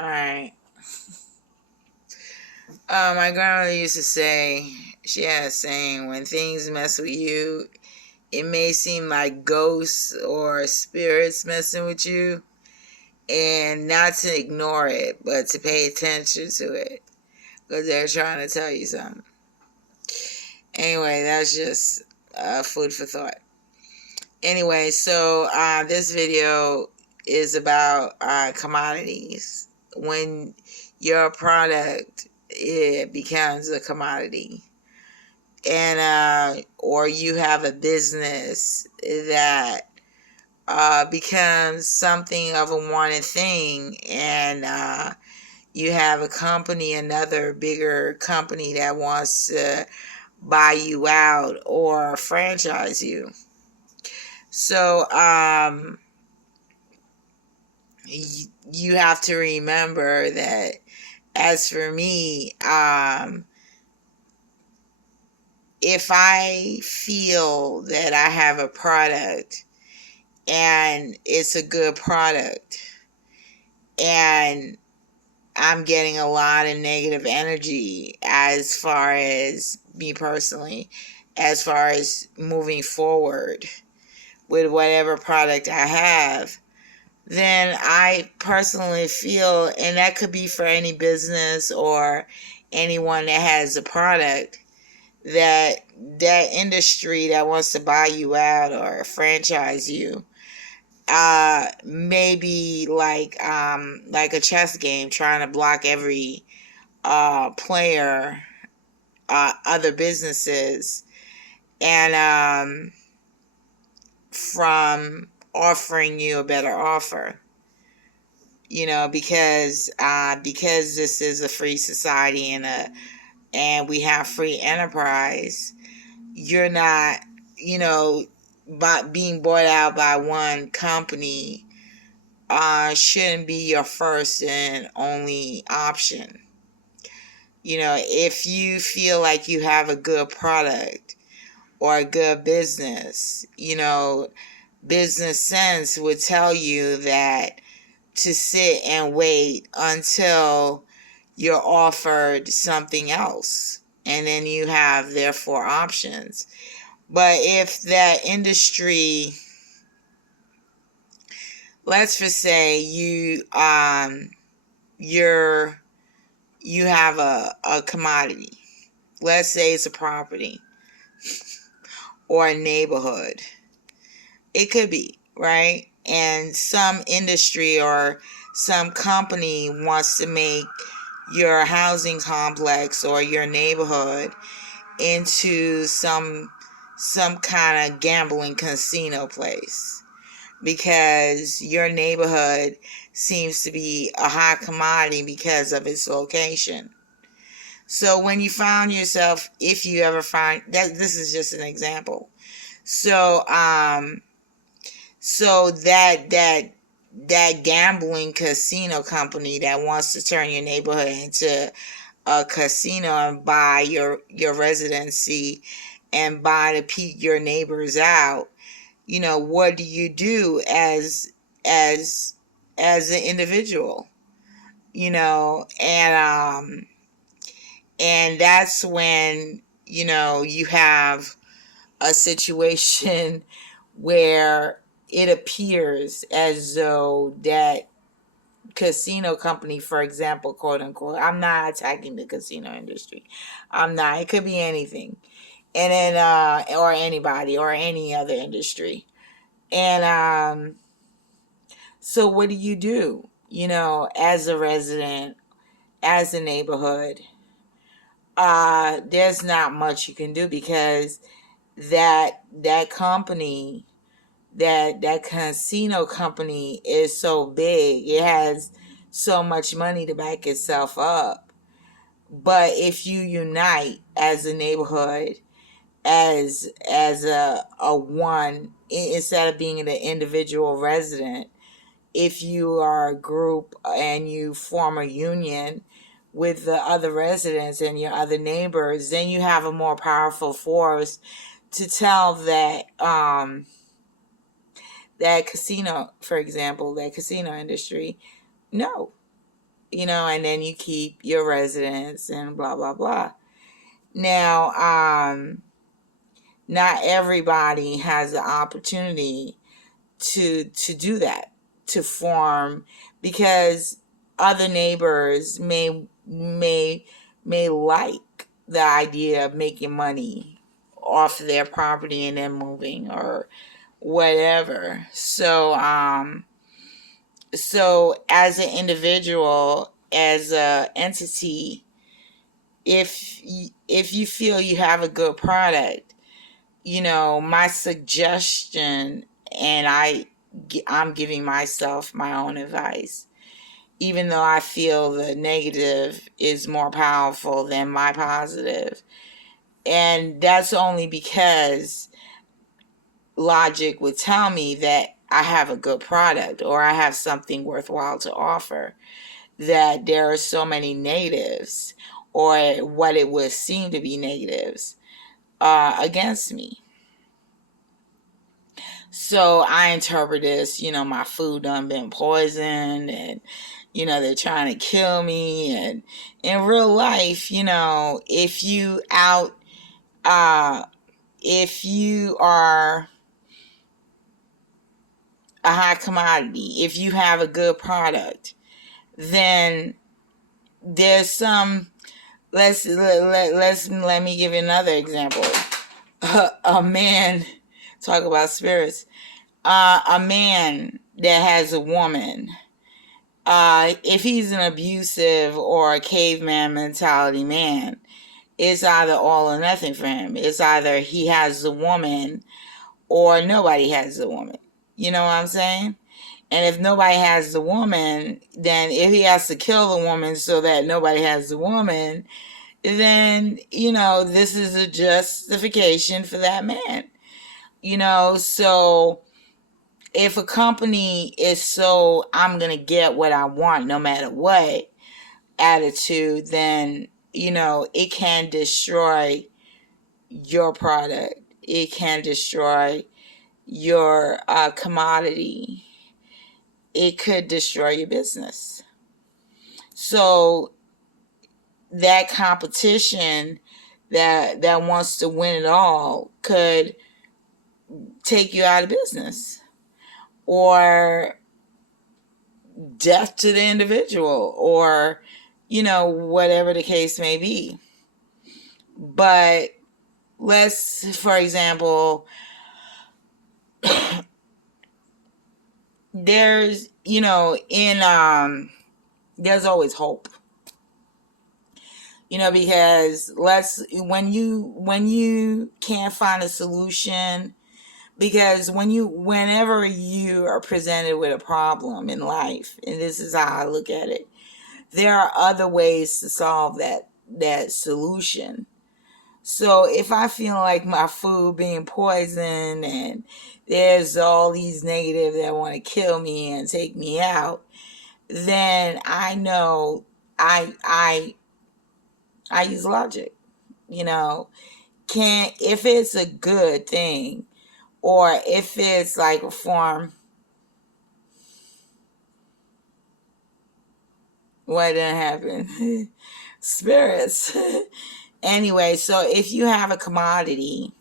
Alright. My grandmother used to say, she had a saying, when things mess with you, it may seem like ghosts or spirits messing with you, and not to ignore it, but to pay attention to it, because they're trying to tell you something. Anyway, that's just food for thought. Anyway, so this video is about commodities. When your product, it becomes a commodity, and or you have a business that becomes something of a wanted thing, and you have a company, another bigger company that wants to buy you out or franchise you. So you have to remember that, as for me, if I feel that I have a product and it's a good product and I'm getting a lot of negative energy, as far as me personally, as far as moving forward with whatever product I have, then I personally feel, and that could be for any business or anyone that has a product, that that industry that wants to buy you out or franchise you, maybe like a chess game, trying to block every player, other businesses, and from offering you a better offer. Because this is a free society, and we have free enterprise. You're not, by being bought out by one company shouldn't be your first and only option. If you feel like you have a good product or a good business, business sense would tell you that to sit and wait until you're offered something else, and then you have therefore options. But if that industry, let's just say you have a commodity, let's say it's a property or a neighborhood, it could be, right? And some industry or some company wants to make your housing complex or your neighborhood into some kind of gambling casino place, because your neighborhood seems to be a hot commodity because of its location. So when you found yourself, if you ever find that, this is just an example. So that gambling casino company that wants to turn your neighborhood into a casino and buy your residency and buy your neighbors out, what do you do as an individual? And that's when you have a situation where it appears as though that casino company, for example, quote unquote, I'm not attacking the casino industry, I'm not, it could be anything, and then or anybody or any other industry. And so what do, as a resident, as a neighborhood? There's not much you can do, because that company, that casino company is so big, it has so much money to back itself up. But if you unite as a neighborhood, as a one, instead of being an individual resident, if you are a group and you form a union with the other residents and your other neighbors, then you have a more powerful force to tell that that casino, for example, that casino industry, no, and then you keep your residence and blah, blah, blah. Now, not everybody has the opportunity to do that, to form, because other neighbors may like the idea of making money off their property and then moving or whatever. So as an individual, as a entity, if you feel you have a good product, my suggestion, and I'm giving myself my own advice, even though I feel the negative is more powerful than my positive. And that's only because logic would tell me that I have a good product or I have something worthwhile to offer, that there are so many negatives, or what it would seem to be negatives, against me. So I interpret this, my food done been poisoned, and they're trying to kill me. And in real life, if you are a high commodity, if you have a good product, then there's some. Let me give you another example. A man, talk about spirits. A man that has a woman, if he's an abusive or a caveman mentality man, it's either all or nothing for him. It's either he has the woman or nobody has the woman. You know what I'm saying? And if nobody has the woman, then if he has to kill the woman so that nobody has the woman, then, this is a justification for that man. So if a company is so, I'm going to get what I want no matter what attitude, then, it can destroy your product. It can destroy your commodity. It could destroy your business. So that competition that wants to win it all could take you out of business, or death to the individual, or whatever the case may be. But let's, for example, there's there's always hope, because when you can't find a solution, because whenever you are presented with a problem in life, and this is how I look at it, there are other ways to solve that solution. So if I feel like my food being poisoned and there's all these negatives that want to kill me and take me out, then I know I use logic. If it's a good thing, or if it's like a form, what didn't happen? Spirits. Anyway, so if you have a commodity,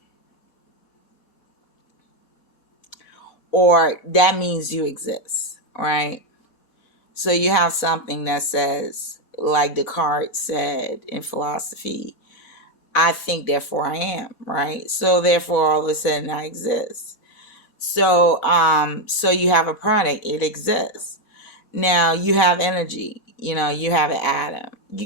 or that means you exist, right? So you have something that says, like Descartes said in philosophy, I think, therefore I am, right? So therefore all of a sudden I exist. So you have a product, it exists. Now you have energy, you have an atom. You